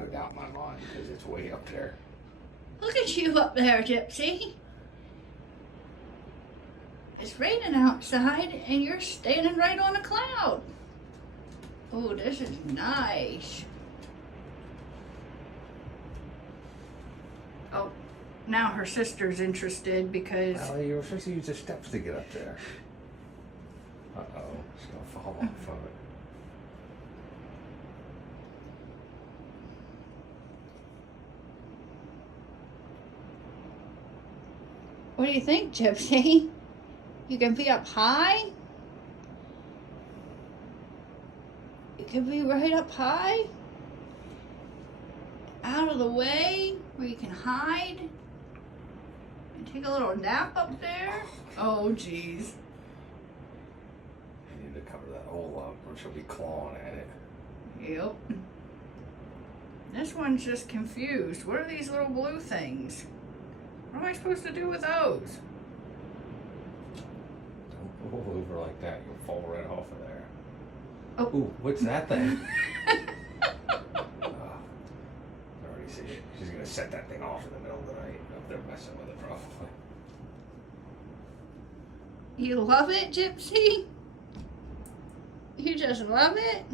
no doubt in my mind because it's way up there. Look at you up there, Gypsy. It's raining outside and you're standing right on a cloud. Oh, this is nice. Oh, now her sister's interested because... Allie, you were supposed to use the steps to get up there. Uh-oh, she's going to fall off of it. What do you think, Gypsy? You can be up high? You can be right up high? Out of the way where you can hide? And take a little nap up there? Oh, jeez. You need to cover that hole up or she'll be clawing at it. Yep. This one's just confused. What are these little blue things? What am I supposed to do with those? Don't roll over like that. You'll fall right off of there. Oh. Ooh, what's that thing? I already see it. She's going to set that thing off in the middle of the night if they're messing with it probably. You love it, Gypsy? You just love it?